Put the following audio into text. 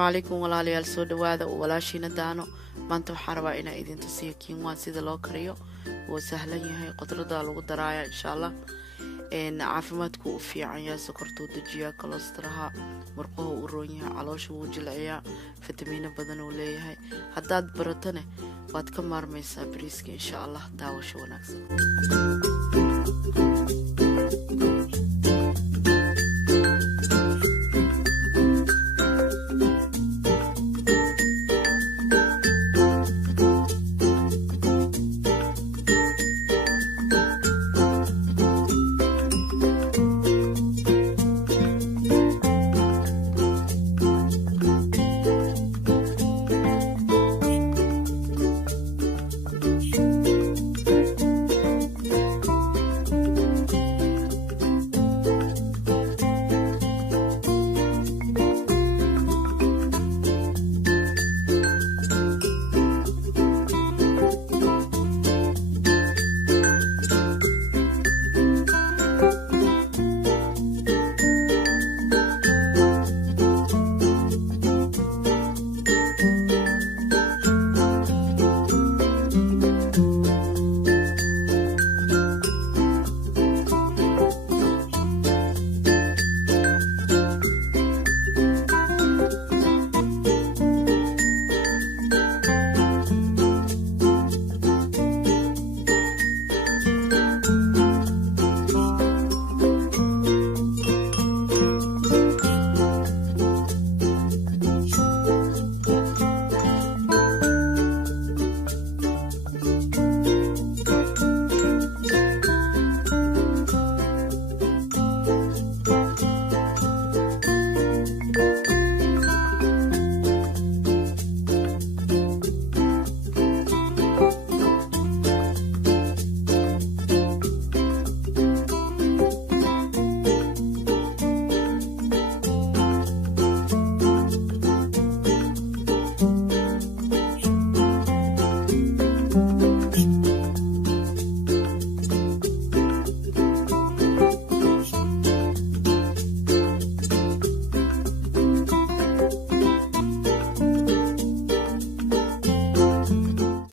عليكم ولا لي السود وهذا ولا شي ندانو ما انتو حربا إنا إذن تسيو كينوان سيدا لو كريو وسهلا يهي قدرة لو درايا إن شاء الله إن عافمتكو في عيا سكرتو دجيا كولسترها مرقوه ورونيها علوش وجلعيا فيتامين بدن وليهي هداد برتنه واد كمار ميسا بريسكي إن شاء الله داوش ونكسب